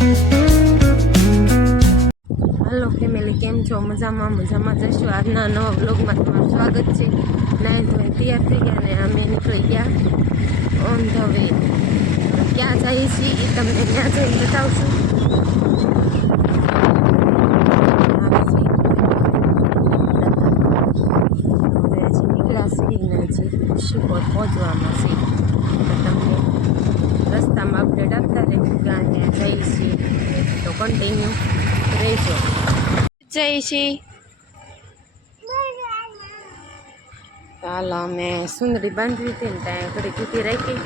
Hello family केम छो मजामा जशो आज नवा ब्लॉग में तमारू स्वागत है। नाय धोई तैयार थी गया ने अमे निकली गया ऑन ध वे। क्या जाइए छी ई तमने क्या जाइए बतावशुं। निकळ्या छी ने जी शिपोर पहोंचवामां छे तमने रस्ता में अपडेट आपता रहीશું કે ત્યાં જઈએ છીએ તો કન્ટિન્યુ રહેજો। જઈએ છીએ હાલ અમે સુંદરી બાંધવી હતી ને ત્યાં ઘડી કીધી રાખી।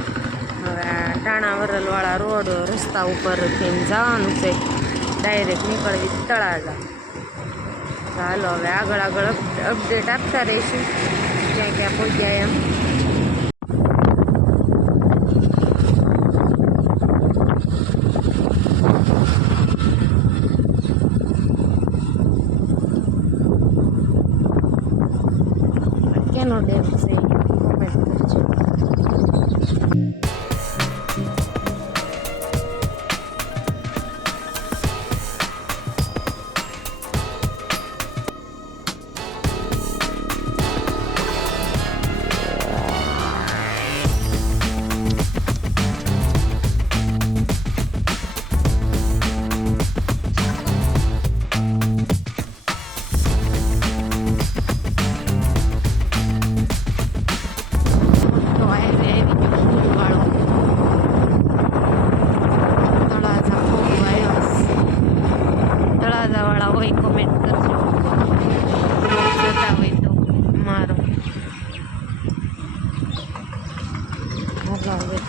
હવે આ ટાણા વરલવાળા રોડ રસ્તા ઉપર થઈને જવાનું છે ડાયરેક્ટ નીકળવી તળાજા। ચાલો હવે આગળ આગળ અપડેટ આપતા રહીશું ક્યાં ક્યાં પહોંચ્યા એમ। કેનો ડેમ છે કમેન્ટ કરજો।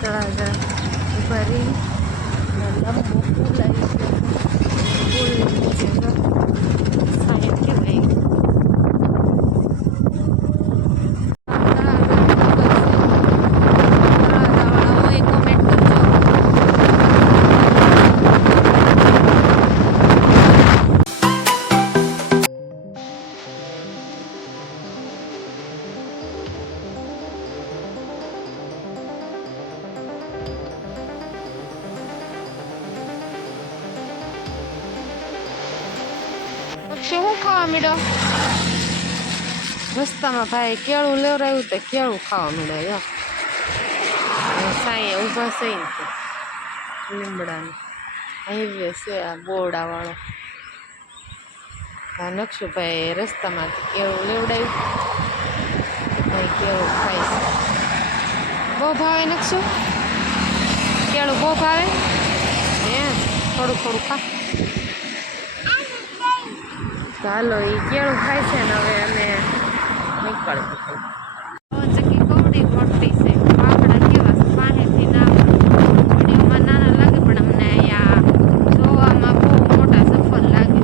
તળાજા ભરી લંબો પુલ આવી ગયો પુલ સાહેબ કહેવાય। શું ખાવા મીડો રસ્તામાં ભાઈ કેળું લેવરાયું તો કેળું ખાવા મીડો યાર સાંઈ ઊભા છે ને લીમડાનું હાઈવે છે આ બોરડાવાળો। આ નકશુભાઈ રસ્તામાં કેળું લેવડાયું ભાઈ કેળું ખાય છે। બહુ ભાવે નકશુ કેળું બહુ ભાવે હે થોડું થોડું ખા। ચાલો એ કેળું ખાય છે ને હવે અમે નીકળીએ। ચકી કવડી મોટી છે પાપડા કેવા છે પાસેથી ના વિડીયોમાં નાના લાગે પણ અમને અહીંયા જોવામાં બહુ મોટા સફળ લાગે।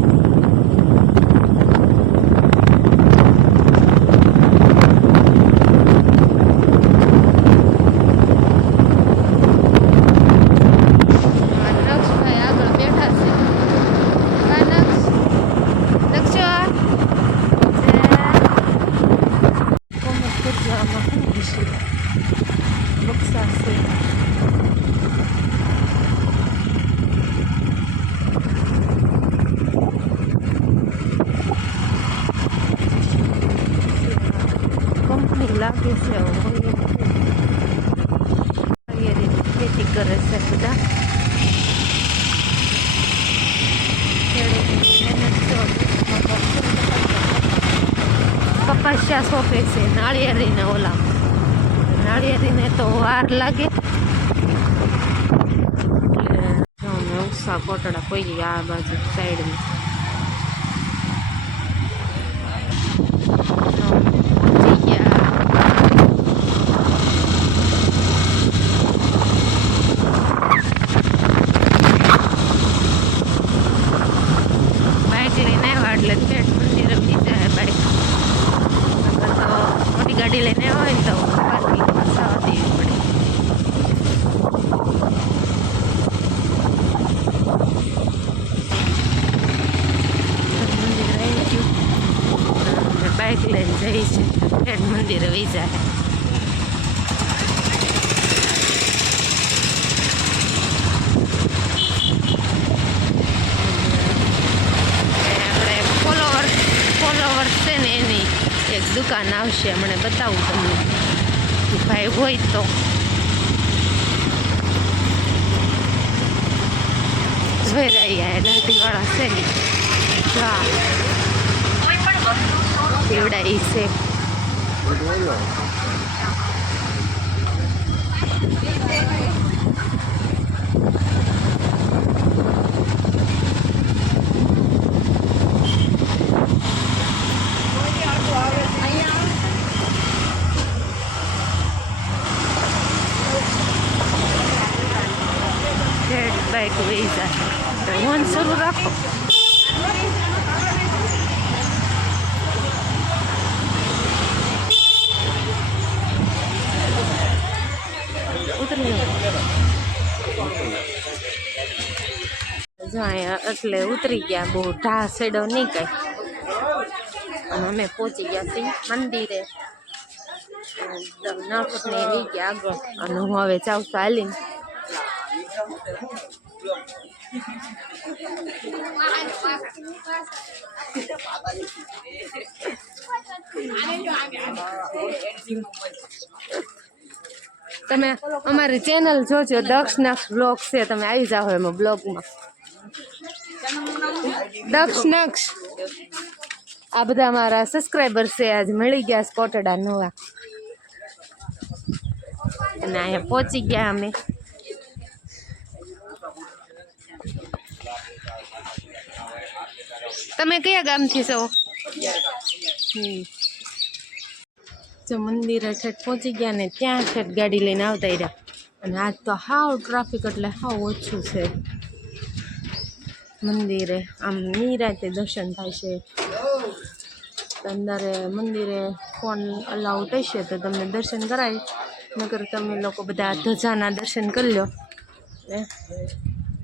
નક્ષભાઈ આગળ બેઠા છે બક્સા છે કંપની લાગે છે ખેતી કરે છે બધા કપાસિયા સોંપે છે નાળિયેરીને ઓલા નાળિયેરીને તો વાર લાગે એટલે અમે ઉષા કોટડા કોઈ આ બાજુ સાઈડમાં બાઇક લઈને આવ્યા એટલે પેટ મંદિર રમી જાય બાઇક તો મોટી ગાડી લઈને હોય ને તો પાર્કિંગમાં જવા દેવી પડે। મંદિર આવી ગયું બાઇક લઈને જઈ છે પેટ મંદિર વહી જાય। દુકાન આવશે, મને બતાવું તમને ભાઈ હોય તો. જોઈ રહ્યા દાંતીવાળા છે ને, હા પીવડાઈ છે. બાઈક વહી જાય, ફોન શરૂ રાખો. ઉતરી જો અહીંયા એટલે ઉતરી ગયા, બહુ ઢા સેડો નહીં કાંઈ. અને અમે પહોંચી ગયા છીએ મંદિરે. નક્ષ ને વી ગયા આગળ, અને હું હવે જાઉં છું હાલીને. તમે અમારી ચેનલ જોજો, દક્ષ બ્લોગ છે, તમે આવી જાઓ એમાં બ્લોગમાં. દક્ષ આ બધા અમારા સબસ્ક્રાઈબર છે, આજ મળી ગયા સ્પોટેડા નવા. અને અહીંયા પહોંચી ગયા અમે. તમે કયા ગામથી છો? જો મંદિરે ઠેઠ પહોંચી ગયા ને ત્યાં ઠેઠ ગાડી લઈને આવતા રહ્યા. અને આજ તો હાવ ટ્રાફિક એટલે હાવ ઓછું છે મંદિરે. આમ નિરાતે દર્શન થાય છે. અંદર મંદિરે ફોન અલાઉડ હશે તો તમને દર્શન કરાય, નકર તમે લોકો બધા ધજાના દર્શન કરી લો.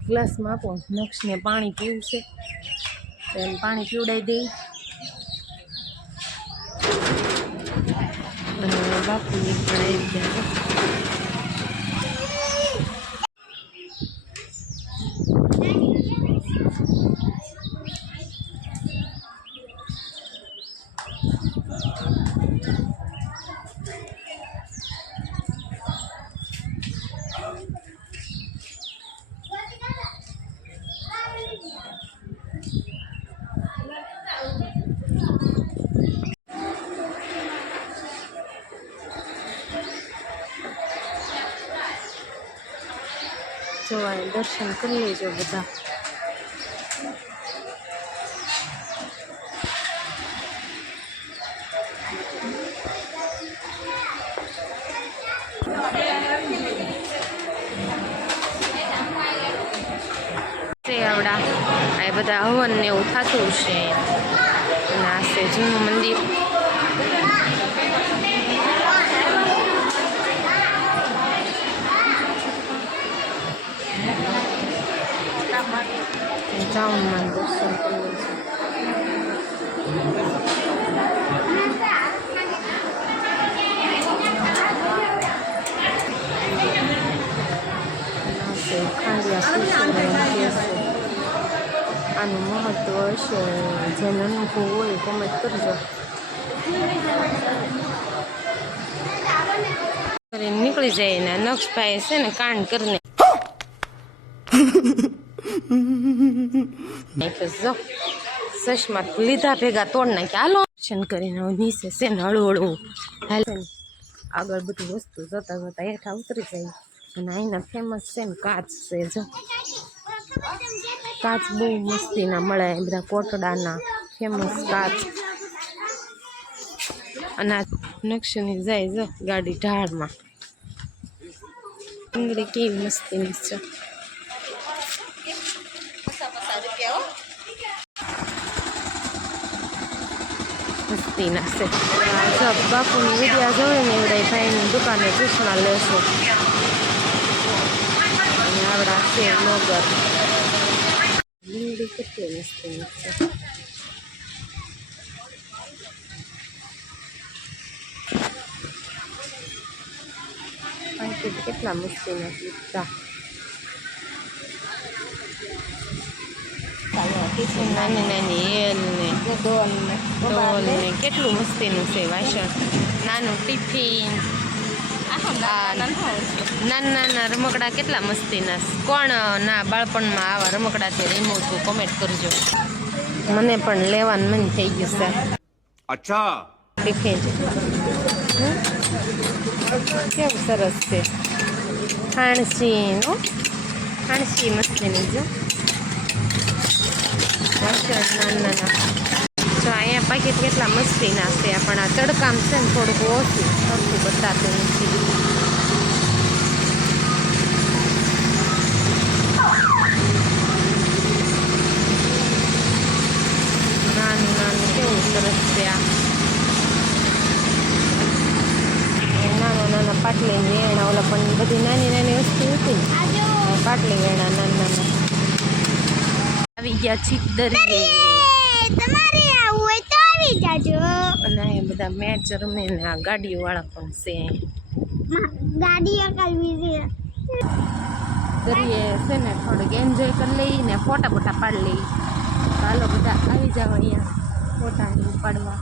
ગ્લાસમાં આપો, નક્ષને પાણી પીવું છે તો એને પાણી પીવડાવી દઈ. અને બાપુની પણ આવી ગયા. જોવાય દર્શન કરી લેજો બધા. આવડા આ બધા હવન ને એવું થતું છે. અને આ છે જૂનું મંદિર. જાઉનમાં દર્શન કરીએ છીએ. ખાંડિયા આનું મહત્વ હશે, જેને અનુભવ હોય કોમેન્ટ કરજો. નીકળી જાય ને નક્ષભાઈ છે ને કાંડ કરીને જો ચશ્મા લીધા ભેગા તોડ નાખ્યા. હાલો દર્શન કરીને નીચે છે ને હળવું હાલે. આગળ બધી વસ્તુ જોતા જોતા હેઠા ઉતરી જાય. અને અહીંના ફેમસ છે ને કાચ છે. જો કાચ બહુ મસ્તીના મળે, બધા કોટડાના ફેમસ કાચ. અને આ નકશની જાય જો ગાડી ઢાળમાં. ડુંગળી કેવી મસ્તીની છે. મસ્તીના છે. જો બાપુની વિડીયા જોવે ને એવડે ભાઈની દુકાને ચશ્મા લેશો. અને આવડા છે નગર. ડુંગળી કેટલી મસ્તીની છે. કેટલા મસ્તીના કીધા. ચાલો નાની નાની એલ ને ડોલ ને કેટલું મસ્તીનું છે વાસણ. નાનું ટિફિન, નાના નાના રમકડા કેટલા મસ્તીના. કોણ ના બાળપણમાં આવા રમકડાથી રમ્યું હતું કોમેન્ટ કરજો. મને પણ લેવાનું મન થઈ ગયું છે. અચ્છા ટિફિન કેવું સરસ છે. હાણસી હાણસી મસ્તીની જો વાસણ નાના નાના. જો અહીંયા પાકીટ કેટલા મસ્તીના છે, પણ આ તડકામ છે ને થોડુંક ઓછું સરખું બતાતું નથી. નાનું નાનું કેવું સરસ છે આ. નાના નાના પાટલી વેણા, ઓલા પણ બધી નાની નાની વસ્તુ હતી ને, પાટલી વેણા નાના નાના. આવી ગયા છીક દરિયે. તમારે આવું હોય તો આવી જાજો. અને એ બધા મેચ રમે ને આ ગાડીઓ વાળા પણ છે. ગાડીઓ કરવી છે દરિયે છે ને, થોડીક એન્જોય કરી લઈ ને ફોટા બોટા પાડી લઈ. ચાલો બધા આવી જાવ અહીંયા ફોટા પાડવા.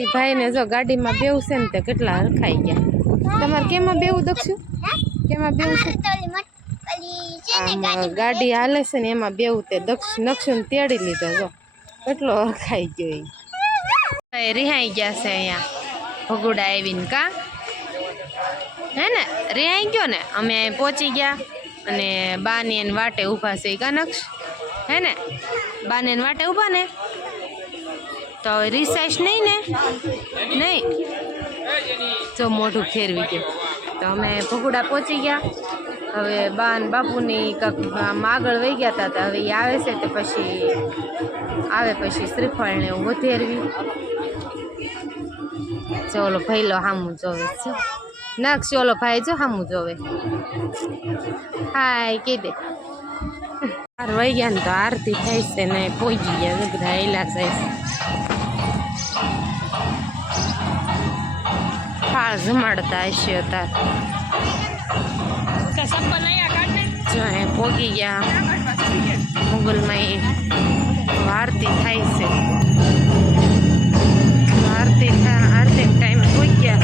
એ ભાઈ ને જો ગાડીમાં બેવું છે ને તે કેટલા હરખાઈ ગયા. તમારે કેમાં બેવું દક્ષું? કેમાં બેવું છે? ગાડી હાલે છે ને એમાં બેવું તે નક્ષુને તેડી લીધો. જો કેટલો હરખાઈ ગયો. રિહાઈ ગયા છે અહીંયા ભગુડા આવીને કા હે ને, રિહાઈ ગયો ને. અમે પહોંચી ગયા અને બાની એને વાટે ઊભા છે કા નક્ષ હે ને. બાને એને વાટે ઊભા ને તો હવે રિસાઈશ નહીં ને, નહીં જો મોઢું ફેરવી ગયું. તો અમે ભગુડા પહોંચી ગયા. હવે બા ને બાપુની કાંક આગળ વહી ગયા હતા. તો હવે એ આવે છે તો પછી આવે પછી શ્રીફળ ને એવું વધેરવી. ચોલો ભાઈ લો સામું જોવે છે. નક્ષ ઓલો ભાઈ જો સામું જોવે. હાય કહી દે. વહી ગયા ને તો આરતી થાય છે ને પહોંચી ગયા બધા હેલા જાય છે. ફાળ જમાડતા હશે અત્યારે. જો પોગી ગયા મુગલમાં આરતી થાય છે. આરતી ટાઈમે પહોંચ્યા.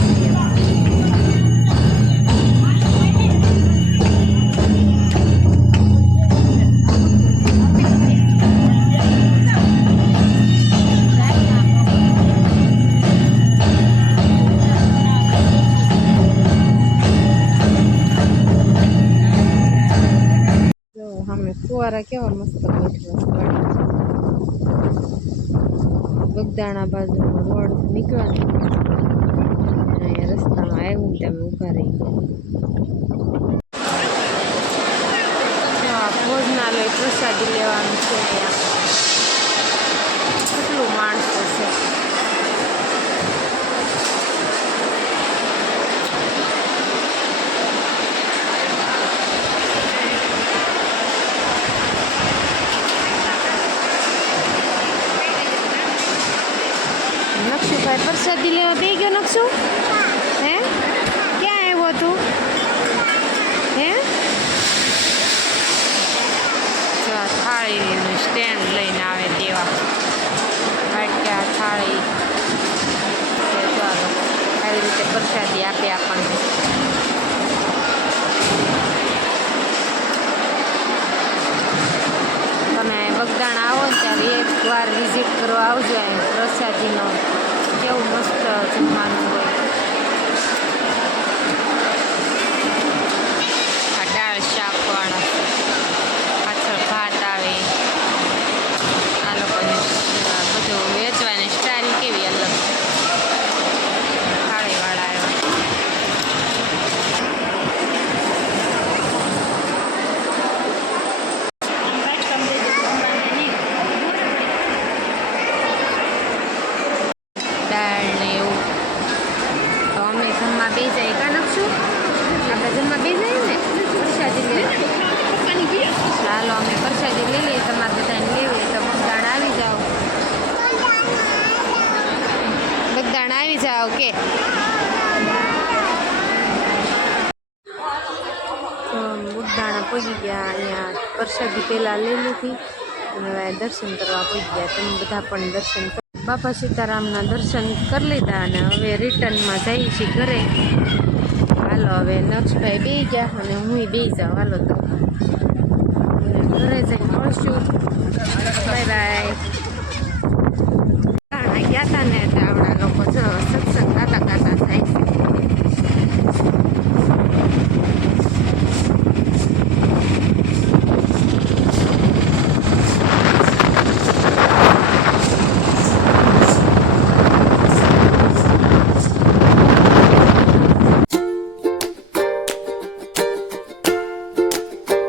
ફુવારા કેવા મસ્ત ગોઠવા. બગદાણા બાજુનો રોડ નીકળવાનો. અહીંયા રસ્તામાં આવ્યું ને તમે ઊભા રહી ગયા. ભોજનાલય પ્રસાદી લેવાનું છે. અહીંયા કેટલું માણસો છે. નક્ષુભાઈ પ્રસાદી લેવા દઈ ગયો. નક્ષુ હે ક્યાં આવ્યો તું હે? જો થાળીનું સ્ટેન્ડ લઈને આવે તેવા વાટકા થાળી. ચાલો આવી રીતે પ્રસાદી આપે આપણને. તમે બગદાણા આવો ને ત્યારે એકવાર વિઝિટ કરવા આવજો. એમ પ્રસાદીનો કેવું મસ્ત જમવાનું હોય. આ દાળ શાક વાળા પાછળ ભાત આવે. આ લોકોની બધું વેચવાની સ્ટાઇલ કેવી અલગ. થાળીવાળા આવ્યા. દાળ ને એવું સાબુદાણા પહોંચી ગયા. અહીંયા પ્રસાદી પહેલાં લઈ લીધી અને હવે દર્શન કરવા પહોંચી ગયા. તમે બધા પણ દર્શન કરો. બાપા સીતારામના દર્શન કરી લીધા અને હવે રિટર્નમાં જઈએ છીએ ઘરે. હાલો હવે નક્ષભાઈ બે ગયા અને હું બે જાઉં. હાલો તો ઘરે જઈને મળશું. Bye bye. ગયા હતા ને આવડા લોકો